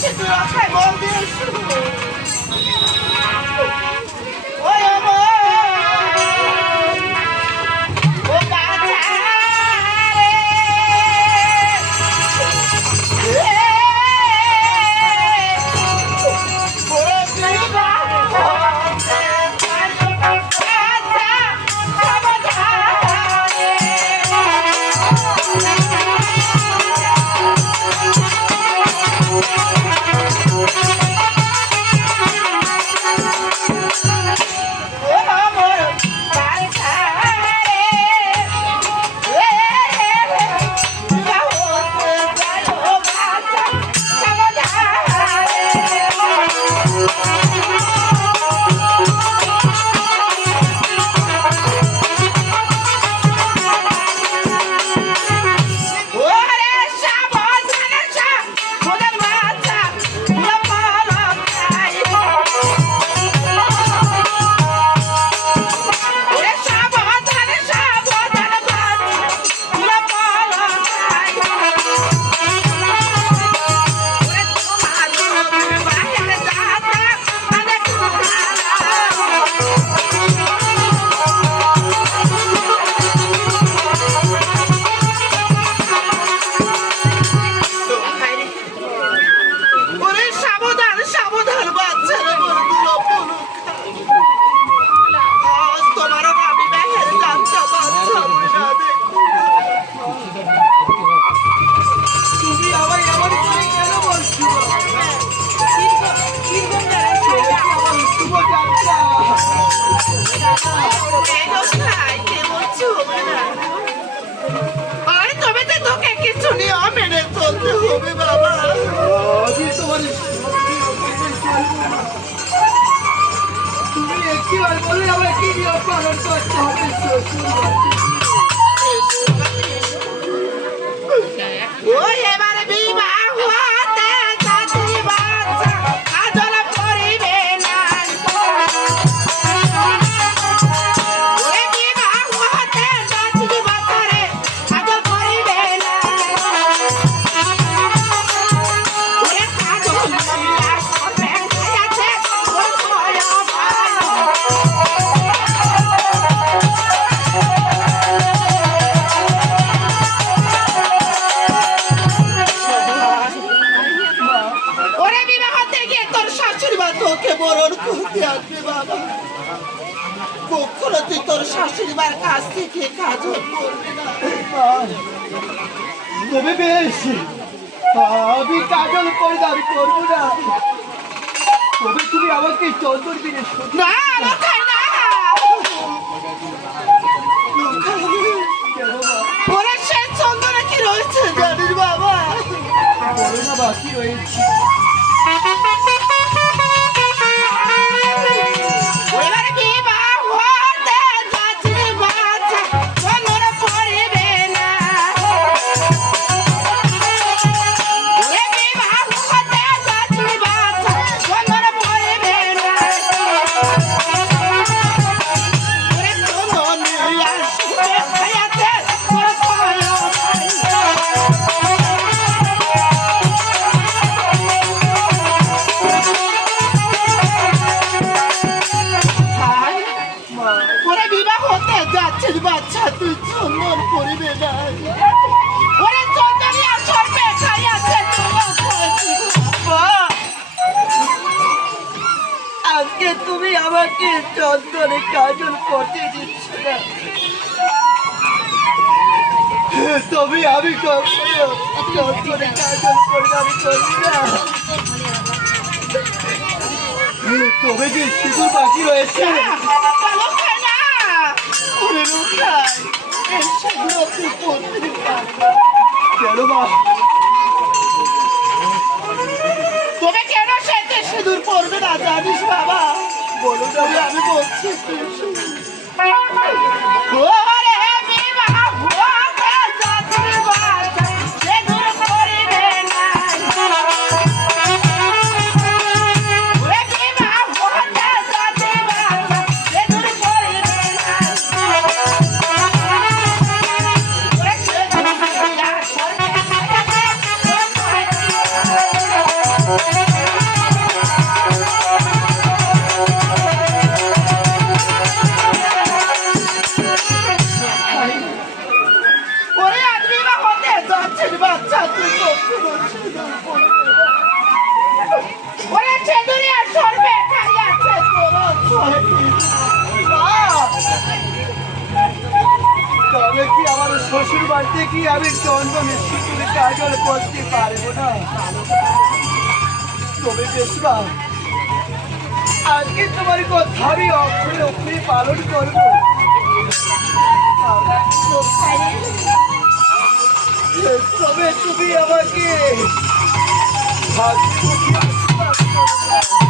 আমি কি বলছি তুই রক্ষায় বল দিস আমার কি নিয়ম পালন করতে হবে শ্বশুর বরণ করতে আসবে বাবা। কখনো তুই তোর শাশুড়ি মার কাছ থেকে কাজ করবে না। তবে বেশ আমি কাজল পরিধান করব না। তবে তুমি আমাকে চন্দন দিনে না ওরে সে চন্দনে কি রয়েছে জানিস বাবা? বলো না বাকি রয়েছে। আজকে তুমি আমাকে চন্দনে কাজল করতে দিচ্ছ তবে আমি কখনো পরিধান করবি না তবে যে সিঁদুর বাকি রয়েছে কেন মা তবে কেন সেতে সিঁদুর পড়বে না জানিস বাবা? বলো আমি বলছি। তুই তবে কি আমার শ্বশুর কি আমি চন্দনে সিঁদুরে কাজল করতে পারব না? তবে বেশবা, আজকে তোমার কথা আমি অক্ষরে অক্ষরে পালন করব। তুমি আমাকে ভাগ্যবতী আশীর্বাদ করো।